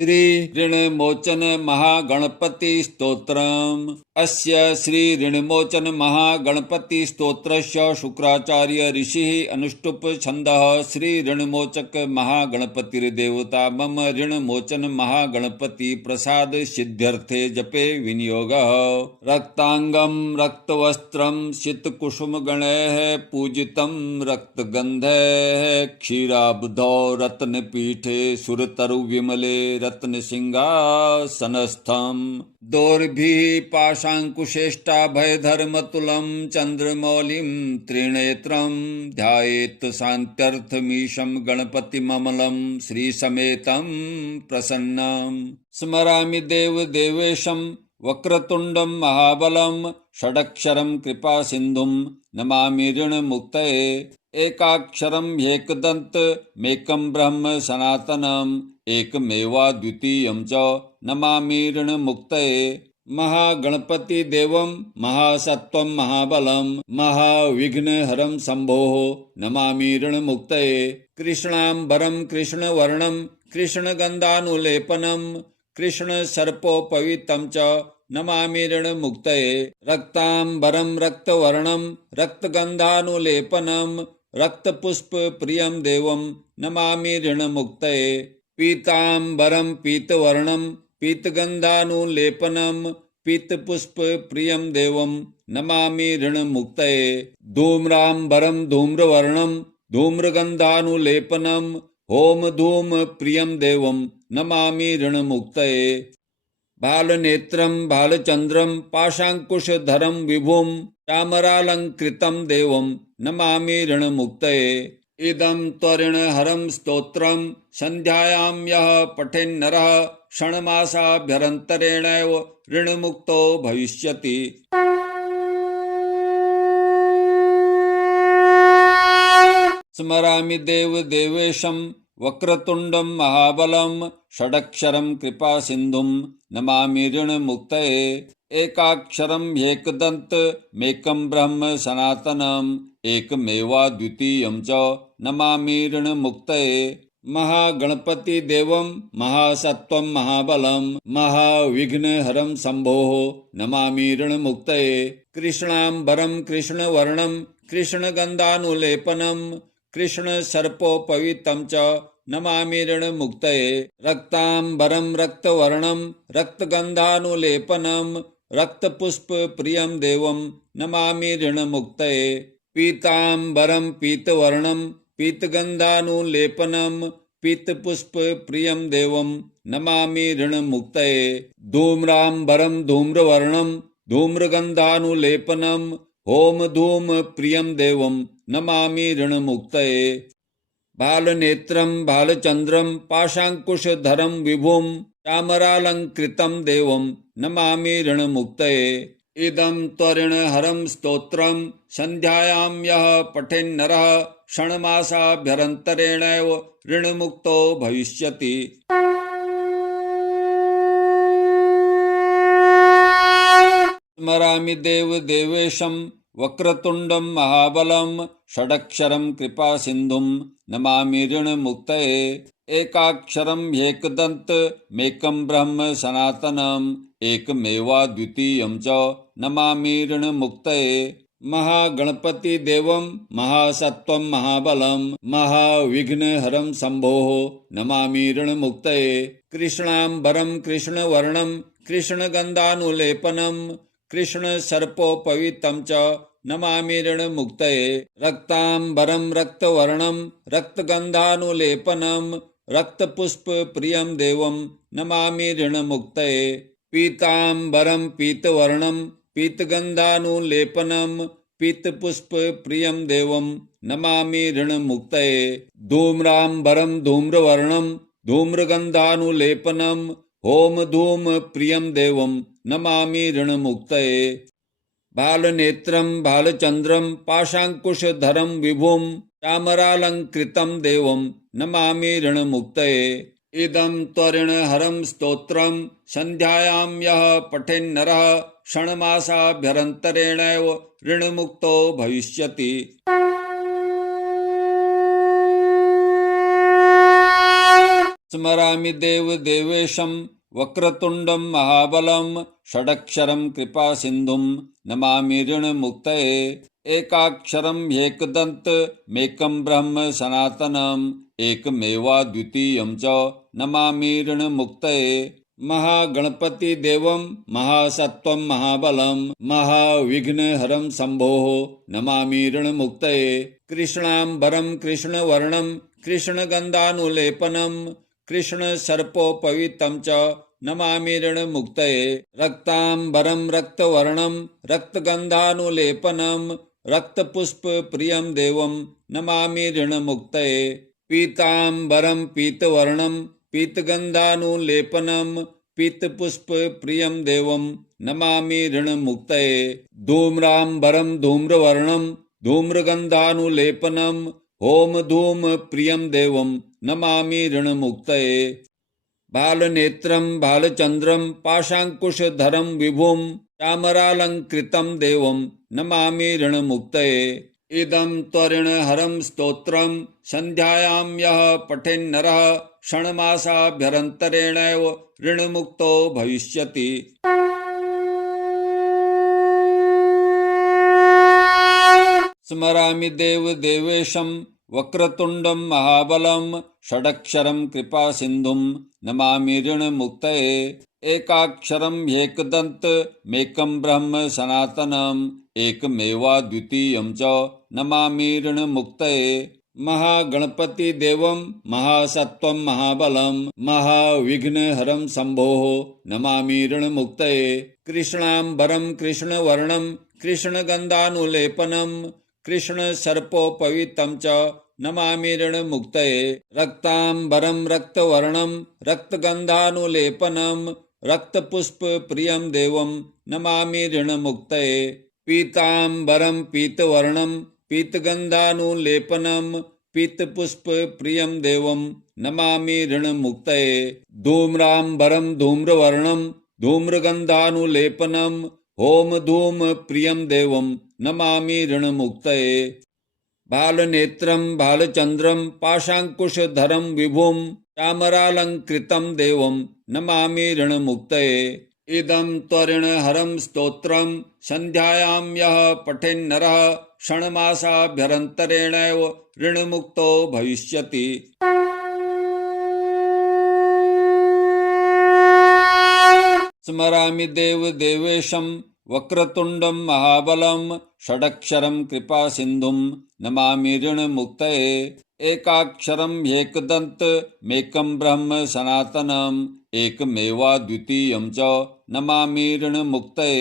श्री ऋणमोचन महागणपति स्तोत्रम्। अस्य श्री ऋणमोचन महागणपति स्तोत्रस्य शुक्राचार्य ऋषिः अनुष्टुप छन्दः। श्री ऋणमोचक महागणपतिर्देवता मम ऋणमोचन महागणपति प्रसाद सिद्ध्यर्थे जपे विनियोगः। रक्तांगं रक्तवस्त्रं शीतकुसुमगणैः पूजितं रक्तगन्धैः क्षीराब्धौ रत्नपीठे सुरतरुविमले रत्नसिंहासनस्थम्। दोर्भिः पाशाङ्कुशेष्टाभयधर्मतुलं चन्द्रमौलिं त्रिनेत्रं ध्यायेत् शान्त्यर्थमीशं गणपतिममलं श्रीसमेतं प्रसन्नं। स्मरामि देवदेवेशं वक्रतुण्डं महाबलं षडक्षरं कृपासिन्धुं नमामि ऋणमुक्तये। एकाक्षरं ह्येकदन्तमेकं ब्रह्म सनातनम् एकमेवाद्वितीयं च नमामि ऋणमुक्तये। महागणपतिदेवं महासत्त्वं महाबलं महाविघ्नहरं शम्भोः नमामि ऋणमुक्तये। कृष्णाम्बरं कृष्णवर्णं कृष्णगन्धानुलेपनं कृष्णसर्पोपवीतं च नमामि ऋणमुक्तये। रक्ताम्बरं रक्तवर्णं रक्तगन्धानुलेपनं रक्तपुष्पप्रियं देवं नमामि ऋणमुक्तये। पीताम्बरं पीतवर्णं पीतगन्धानुलेपनं पीतपुष्पप्रियं देवं नमामि ऋणमुक्तये। धूम्राम्बरं धूम्रवर्णं धूम्रगन्धानुलेपनं होमधूमप्रियं देवं नमामि ऋणमुक्तये। भालनेत्रं भालचन्द्रं पाशाङ्कुशधरं विभुं चामरालङ्कृतं देवं नमामि ऋणमुक्तये। इदं त्वऋणहरं स्तोत्रं सन्ध्यायां यः पठेन्नरः षण्मासाभ्यन्तरेणैव ऋणमुक्तो भविष्यति। स्मरामि देवदेवेशं वक्रतुण्डं महाबलं षडक्षरं कृपासिन्धुं नमामि ऋणमुक्तये। एकाक्षरं ह्येकदन्तमेकं ब्रह्म सनातनम् एकमेवाद्वितीयं च नमामि ऋणमुक्तये। महागणपतिदेवं महासत्त्वं महाबलं महाविघ्नहरं शम्भोः नमामि ऋणमुक्तये। कृष्णाम्बरं कृष्णवर्णं कृष्णगन्धानुलेपनं कृष्णसर्पोपवीतं च नमामि ऋणमुक्तये। रक्ताम्बरं रक्तवर्णं रक्तगन्धानुलेपनं रक्तपुष्पप्रियं देवं नमामि ऋणमुक्तये। पीताम्बरं पीतवर्णं पीतगन्धानुलेपनं पीतपुष्पप्रियं देवं नमामि ऋणमुक्तये। धूम्राम्बरं धूम्रवर्णं धूम्रगन्धानुलेपनं होमधूमप्रियं देवं नमामि ऋणमुक्तये। भालनेत्रं भालचन्द्रं पाशाङ्कुशधरं विभुं चामरालङ्कृतं देवं नमामि ऋणमुक्तये। इदं त्वऋणहरं स्तोत्रं सन्ध्यायां यः पठेन्नरः षण्मासाभ्यन्तरेणैव ऋणमुक्तो भविष्यति। स्मरामि देवदेवेशं वक्रतुण्डं महाबलं षडक्षरं कृपासिन्धुं नमामि ऋणमुक्तये। एकाक्षरं ह्येकदन्तमेकं ब्रह्म सनातनम् एकमेवाद्वितीयं च नमामि ऋणमुक्तये। महागणपतिदेवं महासत्त्वं महाबलं महाविघ्नहरं शम्भोः नमामि ऋणमुक्तये। कृष्णाम्बरं कृष्णवर्णं कृष्णगन्धानुलेपनं कृष्णसर्पोपवीतं च नमामि ऋणमुक्तये। रक्ताम्बरं रक्तवर्णं रक्तगन्धानुलेपनं रक्तपुष्पप्रियं देवं नमामि ऋणमुक्तये। पीताम्बरं पीतवर्णं पीतगन्धानुलेपनं पीतपुष्पप्रियं देवं नमामि ऋणमुक्तये। धूम्राम्बरं धूम्रवर्णं धूम्रगन्धानुलेपनं होमधूमप्रियं देवं नमामि ऋणमुक्तये। भालनेत्रं भालचन्द्रं पाशाङ्कुशधरं विभुं चामरालङ्कृतं देवं नमामि ऋणमुक्तये। इदं त्वऋणहरं स्तोत्रं सन्ध्यायां यः पठेन्नरः षण्मासाभ्यन्तरेणैव ऋणमुक्तो भविष्यति। स्मरामि देवदेवेशं वक्रतुण्डं महाबलं षडक्षरं कृपासिन्धुं नमामि ऋणमुक्तये एकाक्षरं ह्येकदन्तमेकं ब्रह्म सनातनम् एकमेवाद्वितीयं च नमामि ऋणमुक्तये महागणपति देवं महासत्वं महाबलं महाविघ्नहरं शम्भोः नमामि ऋणमुक्तये कृष्णाम्बरं कृष्णवर्णं कृष्णगन्धानुलेपनं कृष्णसर्पोपवीतं च नमामि ऋणमुक्तये रक्ताम्बरं रक्तवर्णं रक्तगन्धानुलेपनं रक्तपुष्पप्रियं देवं नमामि ऋणमुक्तये पीताम्बरं पीतवर्णं पीतगन्धानुलेपनं पीतपुष्पप्रियं देवं नमामि ऋणमुक्तये धूम्राम्बरं धूम्रवर्णं धूम्रगन्धानुलेपनं होमधूमप्रियं देवं नमामि ऋणमुक्तये बालनेत्रं बालचन्द्रं पाशाङ्कुशधरं विभुं चामरालङ्कृतं देवं नमामि ऋणमुक्तये इदं त्वरिणहरं स्तोत्रं सन्ध्यायां यः पठेन्नरः षण्मासाभ्यन्तरेणैव ऋणमुक्तो भविष्यति। स्मरामि देवदेवेशं वक्रतुण्डं महाबलं षडक्षरं कृपासिन्धुं नमामि ऋणमुक्तये एकाक्षरं ह्येकदन्तमेकं ब्रह्म सनातनम् एकमेवाद्वितीयं च नमामि ऋणमुक्तये महागणपति देवं महासत्वं महाबलं महाविघ्नहरं शम्भोः नमामि ऋणमुक्तये कृष्णाम्बरं कृष्णवर्णं कृष्णगन्धानुलेपनं कृष्णसर्पोपवीतं च नमामि ऋणमुक्तये रक्ताम्बरं रक्तवर्णं रक्तगन्धानुलेपनं रक्तपुष्पप्रियं देवं नमामि ऋणमुक्तये पीताम्बरं पीतवर्णं पीतगन्धानुलेपनं पीतपुष्पप्रियं देवं नमामि ऋणमुक्तये धूम्राम्बरं धूम्रवर्णं धूम्रगन्धानुलेपनं होमधूमप्रियं देवं नमामि ऋणमुक्तये बालनेत्रं बालचन्द्रं पाशाङ्कुशधरं विभुं चामरालङ्कृतं देवं नमामि ऋणमुक्तये इदं त्वरिणहरं स्तोत्रं सन्ध्यायां यः पठेन्नरः षण्मासाभ्यन्तरेणैव ऋणमुक्तो भविष्यति। स्मरामि देवदेवेशं वक्रतुण्डं महाबलं षडक्षरं कृपासिन्धुं नमामि ऋणमुक्तये एकाक्षरं ह्येकदन्तमेकं ब्रह्म सनातनम् एकमेवाद्वितीयं च नमामि ऋणमुक्तये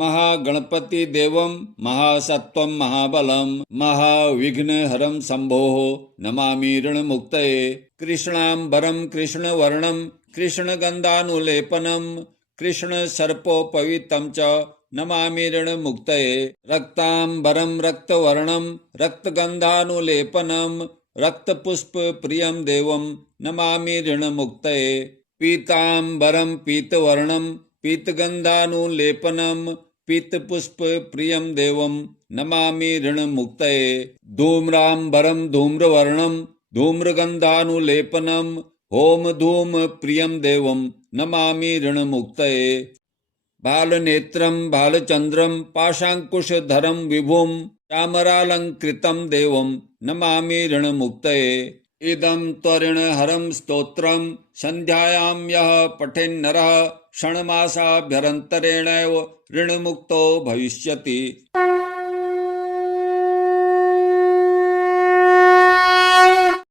महागणपति देवं महासत्वं महाबलं महाविघ्नहरं शम्भोः नमामि ऋणमुक्तये कृष्णाम्बरं कृष्णवर्णं कृष्णगन्धानुलेपनं कृष्णसर्पोपवीतं च नमामि ऋणमुक्तये रक्ताम्बरं रक्तवर्णं रक्तगन्धानुलेपनं रक्तपुष्पप्रियं देवं नमामि ऋणमुक्तये पीताम्बरं पीतवर्णं पीतगन्धानुलेपनं पीतपुष्पप्रियं देवं नमामि ऋणमुक्तये धूम्राम्बरं धूम्रवर्णं धूम्रगन्धानुलेपनं होमधूमप्रियं देवं नमामि ऋणमुक्तये बालनेत्रं बालचन्द्रं पाशाङ्कुशधरं विभुं चामरालङ्कृतं देवं नमामि ऋणमुक्तये इदं त्वरिणहरं स्तोत्रं सन्ध्यायां यः पठेन्नरः षण्मासाभ्यन्तरेणैव ऋणमुक्तो भविष्यति।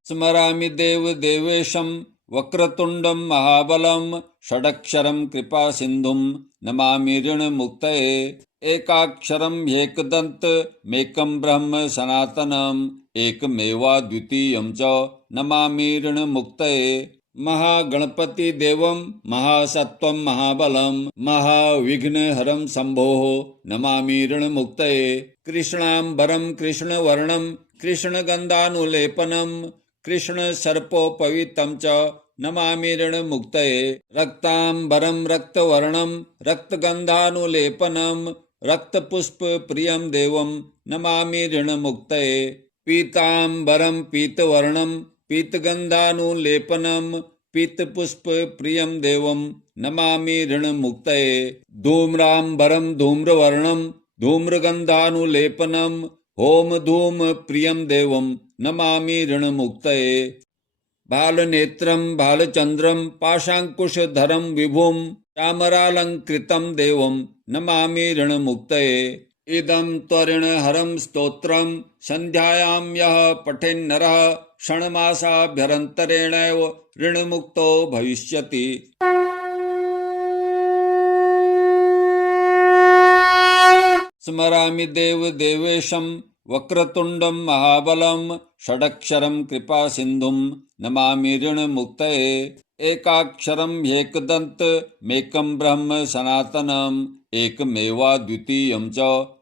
स्मरामि देवदेवेशं वक्रतुण्डं महाबलं षडक्षरं कृपासिन्धुं नमामि ऋणमुक्तये एकाक्षरं ह्येकदन्तमेकं ब्रह्म सनातनम् एकमेवाद्वितीयं च नमामि ऋणमुक्तये महागणपति देवं महासत्वं महाबलं महाविघ्नहरं शम्भोः नमामि ऋणमुक्तये कृष्णाम्बरं कृष्णवर्णं कृष्णगन्धानुलेपनं कृष्णसर्पोपवीतं च नमामि ऋणमुक्तये रक्ताम्बरं रक्तवर्णं रक्तगन्धानुलेपनं रक्तपुष्पप्रियं देवं नमामि ऋणमुक्तये पीताम्बरं पीतवर्णं पीतगन्धानुलेपनं पीतपुष्पप्रियं देवं नमामि ऋणमुक्तये। धूम्राम्बरं धूम्रवर्णं धूम्रगन्धानुलेपनं होमधूमप्रियं देवं नमामि ऋणमुक्तये। भालनेत्रं भालचन्द्रं पाशाङ्कुशधरं विभुं चामरालङ्कृतं देवं नमामि ऋणमुक्तये। इदं त्वरिणहरं स्तोत्रं सन्ध्यायां यः पठेन्नरः षण्मासाभ्यन्तरेणैव ऋणमुक्तो भविष्यति। स्मरामि देवदेवेशं वक्रतुण्डं महाबलं षडक्षरं कृपासिन्धुं नमामि ऋणमुक्तये। एकाक्षरं ह्येकदन्तमेकं ब्रह्म सनातनम् एकमेवाद्वितीयं च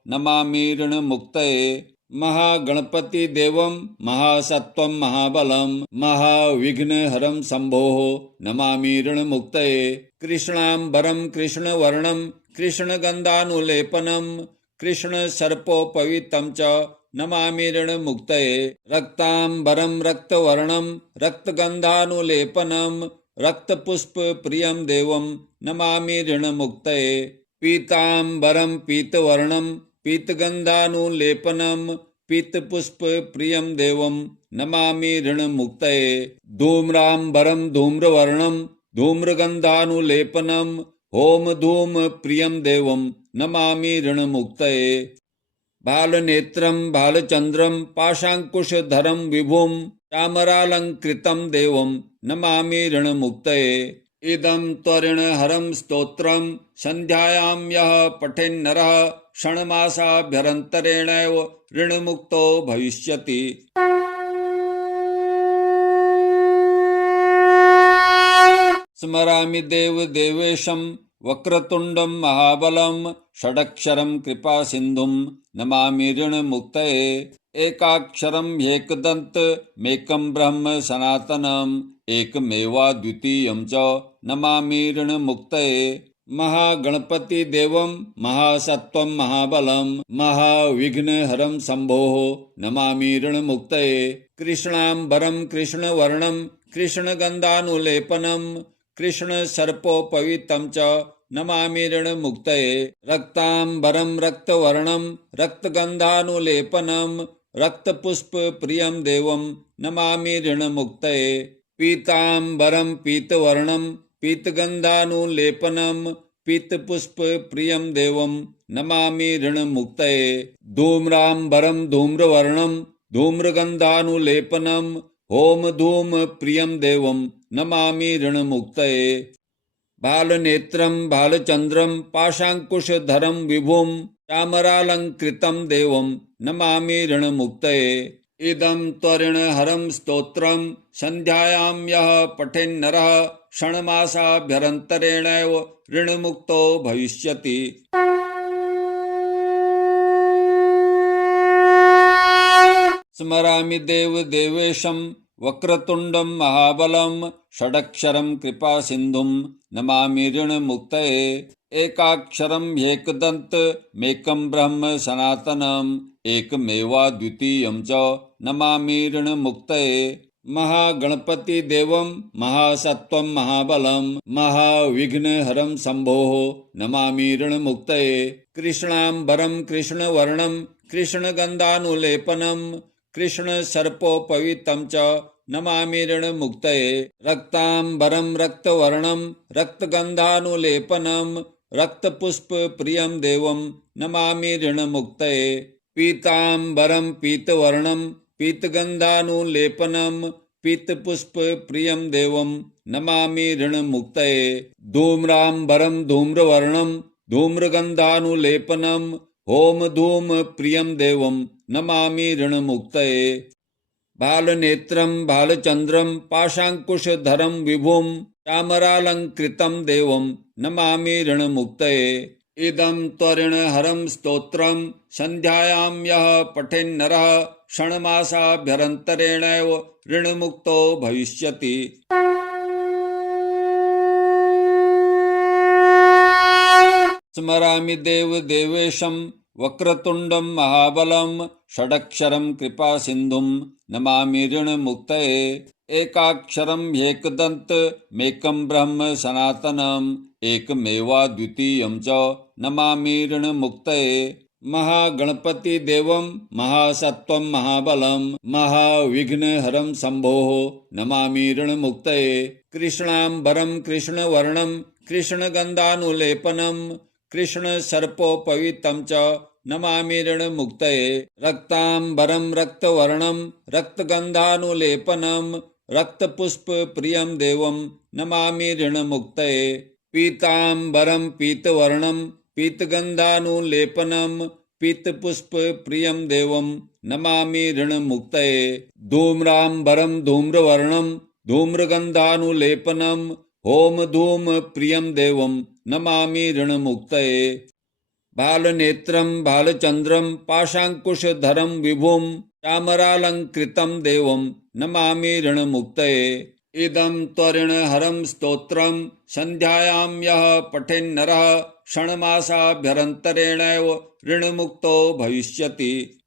नमामि ऋणमुक्तये। महागणपतिदेवं महासत्त्वं महाबलं महाविघ्नहरं शम्भोः नमामि ऋणमुक्तये। कृष्णाम्बरं कृष्णवर्णं कृष्णगन्धानुलेपनं कृष्णसर्पोपवीतं च नमामि ऋणमुक्तये। रक्ताम्बरं रक्तवर्णं रक्तगन्धानुलेपनं रक्तपुष्पप्रियं देवं नमामि ऋणमुक्तये। पीताम्बरं पीतवर्णं पीतगन्धानुलेपनं पीतपुष्पप्रियं देवं नमामि ऋणमुक्तये। धूम्राम्बरं धूम्रवर्णं धूम्रगन्धानुलेपनं होमधूमप्रियं देवं नमामि ऋणमुक्तये। भालनेत्रं भालचन्द्रं पाशाङ्कुशधरं विभुं चामरालङ्कृतं देवं नमामि ऋणमुक्तये। इदं त्वरिणहरं स्तोत्रं सन्ध्यायां यः पठेन्नरः षण्मासाभ्यन्तरेणैव ऋणमुक्तो भविष्यति। स्मरामि देवदेवेशं वक्रतुण्डं महाबलं षडक्षरं कृपासिन्धुं नमामि ऋणमुक्तये। एकाक्षरं ह्येकदन्तमेकं ब्रह्म सनातनम् एकमेवाद्वितीयं च नमामि ऋणमुक्तये। महागणपतिदेवं महासत्त्वं महाबलं महाविघ्नहरं शम्भोः नमामि ऋणमुक्तये। कृष्णाम्बरं कृष्णवर्णं कृष्णगन्धानुलेपनं कृष्णसर्पोपवीतं च नमामि ऋणमुक्तये। रक्ताम्बरं रक्तवर्णं रक्तगन्धानुलेपनं रक्तपुष्पप्रियं देवं नमामि ऋणमुक्तये। पीताम्बरं पीतवर्णं पीतगन्धानुलेपनं पीतपुष्पप्रियं देवं नमामि ऋणमुक्तये। धूम्राम्बरं धूम्रवर्णं धूम्रगन्धानुलेपनं होमधूमप्रियं देवं नमामि ऋणमुक्तये। भालनेत्रं भालचन्द्रं पाशाङ्कुशधरं विभुं चामरालङ्कृतं देवं नमामि ऋणमुक्तये। इदं त्वरिणहरं स्तोत्रं सन्ध्यायां यः पठेन्नरः षण्मासाभ्यन्तरेणैव ऋणमुक्तो भविष्यति। स्मरामि देवदेवेशं वक्रतुण्डं महाबलं षडक्षरं कृपासिन्धुं नमामि ऋणमुक्तये। एकाक्षरं ह्येकदन्तमेकं ब्रह्म सनातनम् एकमेवाद्वितीयं च नमामि ऋणमुक्तये। महागणपतिदेवं महासत्त्वं महाबलं महाविघ्नहरं शम्भोः नमामि ऋणमुक्तये। कृष्णाम्बरं कृष्णवर्णं कृष्णगन्धानुलेपनं कृष्णसर्पोपवीतं च नमामि ऋणमुक्तये। रक्ताम्बरं रक्तवर्णं रक्तगन्धानुलेपनं रक्तपुष्पप्रियं देवं नमामि ऋणमुक्तये। पीताम्बरं पीतवर्णं पीतगन्धानुलेपनं पीतपुष्पप्रियं देवं नमामि ऋणमुक्तये। धूम्राम्बरं धूम्रवर्णं धूम्रगन्धानुलेपनं होमधूमप्रियं देवं नमामि ऋणमुक्तये। भालनेत्रं भालचन्द्रं पाशाङ्कुशधरं विभुं चामरालङ्कृतं देवं नमामि ऋणमुक्तये। इदं त्वरिणहरं स्तोत्रं सन्ध्यायां यः पठेन्नरः षण्मासाभ्यन्तरेणैव ऋणमुक्तो भविष्यति। स्मरामि देवदेवेशं वक्रतुण्डं महाबलं षडक्षरं कृपासिन्धुं नमामि ऋणमुक्तये। एकाक्षरं ह्येकदन्तमेकं ब्रह्म सनातनम् एकमेवाद्वितीयं च नमामि ऋणमुक्तये। महागणपति देवं महासत्वं महाबलं महाविघ्नहरं शम्भोः नमामि ऋणमुक्तये। कृष्णाम्बरं कृष्णवर्णं कृष्णगन्धानुलेपनं कृष्णसर्पोपवीतं च नमामि ऋणमुक्तये। रक्ताम्बरं रक्तवर्णं रक्तगन्धानुलेपनं रक्तपुष्पप्रियं देवं नमामि ऋणमुक्तये। पीताम्बरं पीतवर्णं पीतगन्धानुलेपनं पीतपुष्पप्रियं देवं नमामि ऋणमुक्तये। धूम्राम्बरं धूम्रवर्णं धूम्रगन्धानुलेपनं होमधूमप्रियं देवं नमामि ऋणमुक्तये। भालनेत्रं भालचन्द्रं पाशाङ्कुशधरं विभुं चामरालङ्कृतं देवं नमामि ऋणमुक्तये। इदं त्वरिणहरं स्तोत्रं सन्ध्यायां यः पठेन्नरः षण्मासाभ्यन्तरेणैव ऋणमुक्तो भविष्यति।